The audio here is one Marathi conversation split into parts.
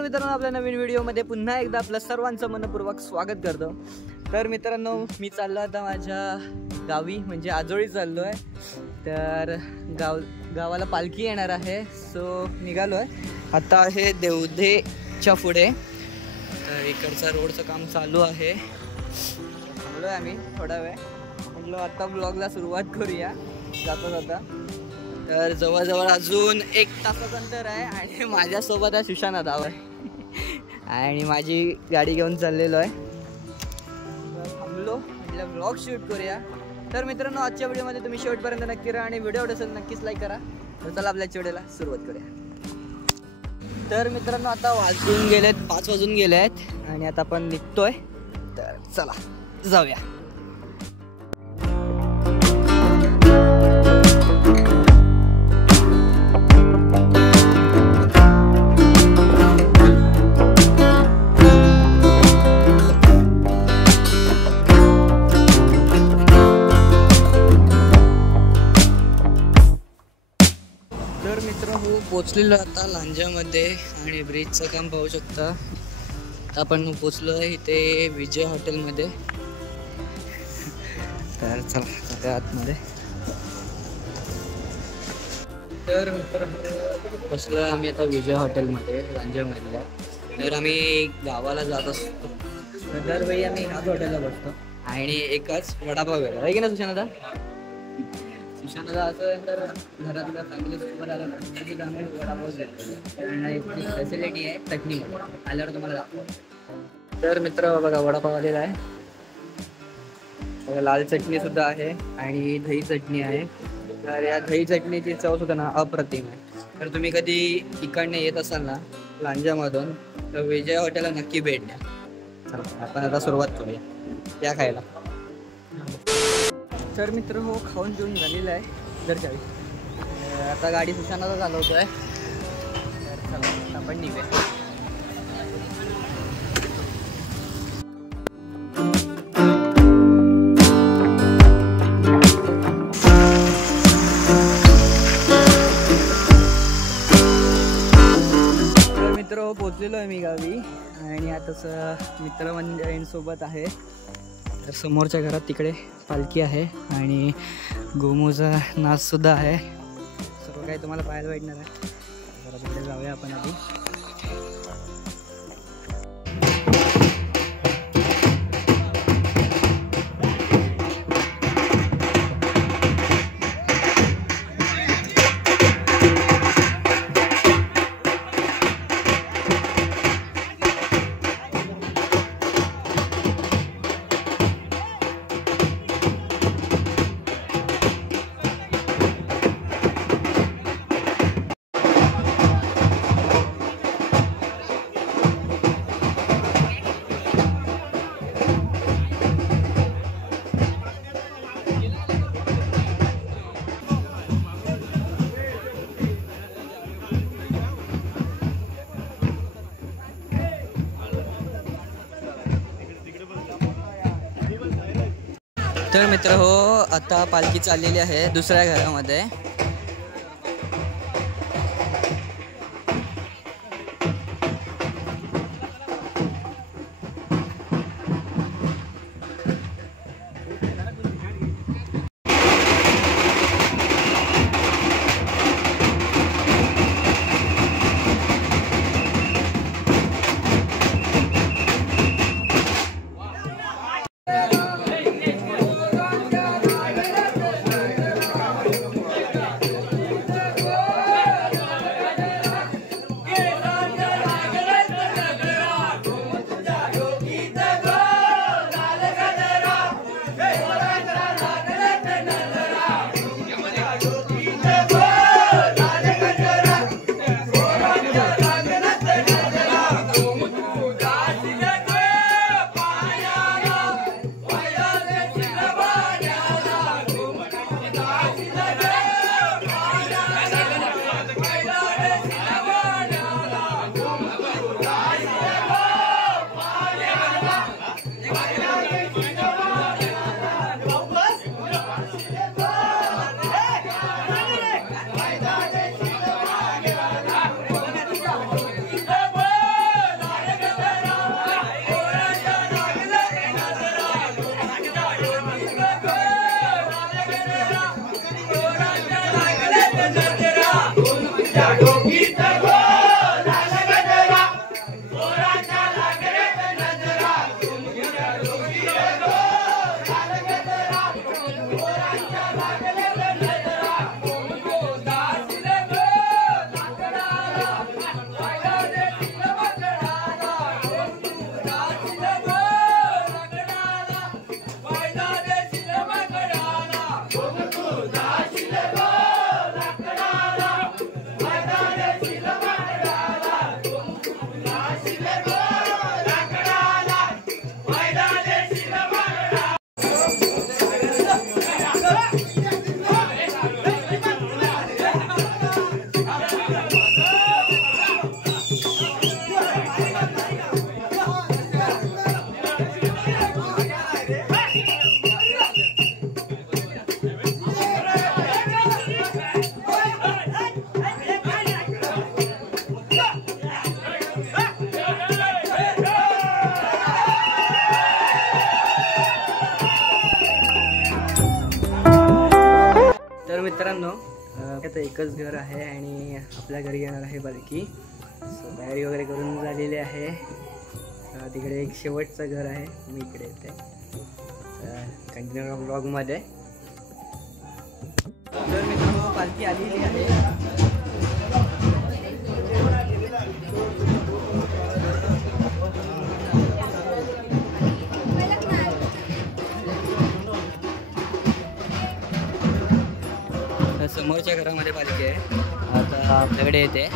नमस्कार मित्रांनो, आपल्या नवीन व्हिडिओमध्ये पुन्हा एकदा आपलं सर्वांचं मनपूर्वक स्वागत करतो। तर मित्रांनो, मी चाललो आता माझ्या गावी म्हणजे आजोळी चाललो आहे। तर गावाला पालखी येणार आहे, सो निघालो आहे आता। आहे देवधेच्या पुढे, तर इकडचा रोडचं काम चालू आहे। थांबलो आहे आम्ही थोडा वेळ, म्हटलं आता ब्लॉगला सुरुवात करूया जाता जाता। तर जवळजवळ अजून 1 तासाचं अंतर आहे आणि माझ्यासोबत आहे सुशांत दाव आहे आणि माझी गाडी घेऊन चाललेलो आहे। थांबलो म्हटलं ब्लॉग शूट करूया। तर मित्रांनो, आजच्या व्हिडिओमध्ये तुम्ही शेवटपर्यंत नक्की राहा आणि व्हिडिओ आवडत असेल नक्कीच लाईक करा। तर चला आपल्या व्हिडिओला सुरुवात करूया। तर मित्रांनो, आता 5 वाजून गेले आहेत आणि आता आपण निघतोय। तर चला जाऊया। तर मित्र पोचलेलो आता लांजामध्ये आणि ब्रिजचं काम पाहू शकता। आता आपण पोचलो आहे इथे विजय हॉटेलमध्ये। तर चला आतमध्ये। तर पोचलो आम्ही आता विजय हॉटेलमध्ये लांजामधल्या। तर आम्ही गावाला जात असतो, दरवेळी आम्ही ह्याच हॉटेलला बसतो आणि एकच वडापाव वेगळा आहे की ना सुशांत? सुशांतदा असं तर घरातल्या फॅमिली सोबत आलं तर आम्ही वडापाव घेतो। फॅसिलिटी आहे चटणीमध्ये, आल्यावर तुम्हाला दाखवतो। तर मित्र बघा, वडापाव आलेला आहे बघा, लाल चटणी सुद्धा आहे आणि दही चटणी आहे। तर या दही चटणीची चव सुद्धा ना अप्रतिम आहे। तर तुम्ही कधी इकडनं येत असाल ना लांजामधून, तर विजय हॉटेलला नक्की भेट द्या। चला आपण आता सुरुवात करूया या खायला। तर मित्र खाऊन पिऊन झालेलं आहे घरच्या। आता गाडी सुशांतला चालवतो आहे। तर चला आपण निघूया। तर मित्र पोचलेलो आहे मी गावी आणि आताच मित्रमंडळींसोबत आहे। तर समोरच्या घरात तिकडे पालखी आहे आणि गोमूचा नाच सुद्धा आहे। सर्व काही तुम्हाला पाहायला भेटणार आहे। जरा तिकडे जाऊया आपण आधी। तर मित्र आता पालखी चाललेली आहे दुसऱ्या घरामध्ये। मित्रांनो आता एकच घर आहे आणि आपल्या घरी येणार आहे बालकी. सो तयारी वगैरे करून झालेली आहे. तिकडे एक शेवटचं घर आहे, मी इकडे येते. कंटिन्यू ब्लॉगमध्ये. तर मित्रांनो पालखी आलेली आहे. समोरच्या घरामध्ये पालखी आहे, आता आपल्याकडे येते.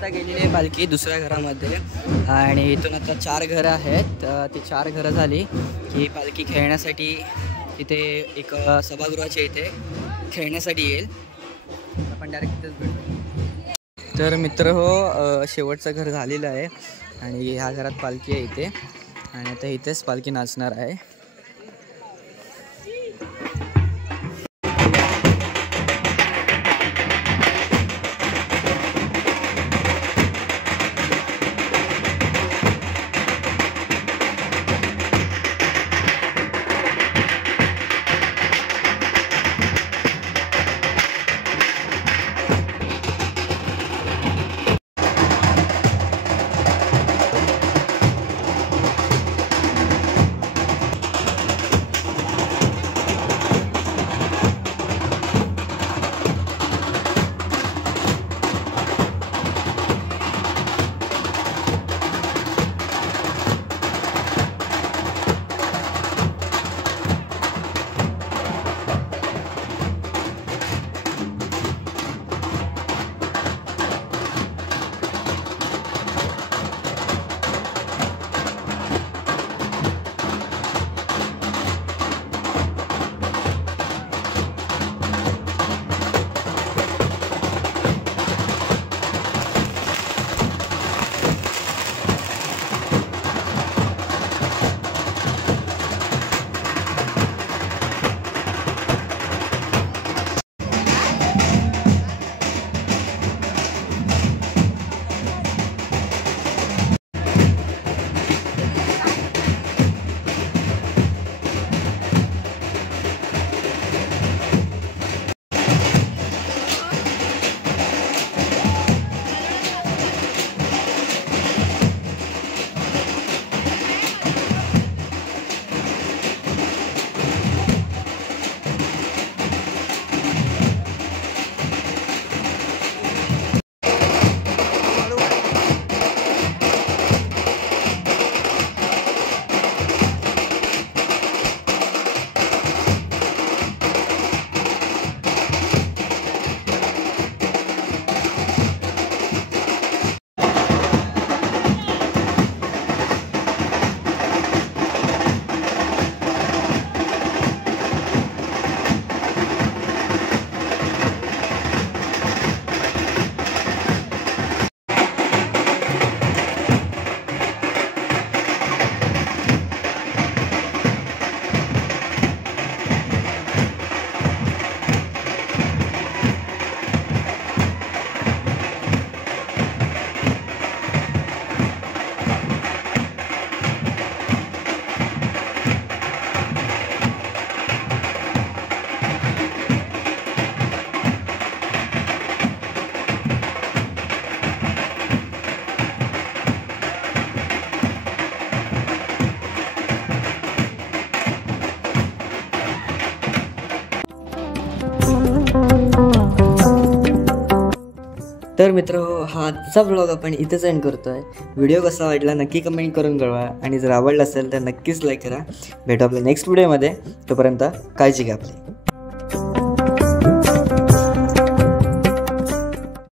आता गेलेली आहे पालखी दुसऱ्या घरामध्ये आणि इथून आता 4 घरं आहेत. ती 4 घरं झाली की पालखी खेळण्यासाठी इथे एक सभागृहाच्या इथे खेळण्यासाठी येईल. आपण डायरेक्ट तिथेच भेटू. तर मित्र हो, शेवटचं घर झालेलं आहे आणि ह्या घरात पालखी आहे इथे आणि आता इथेच पालखी नाचणार आहे. तर मित्र हा आजचा ब्लॉग आपण इथेच एंड करतो आहे. व्हिडिओ कसा वाटला नक्की कमेंट करून कळवा आणि जर आवडला असेल तर नक्कीच लाईक करा. भेटू आपल्या नेक्स्ट व्हिडिओमध्ये. तोपर्यंत काळजी घ्या आपली.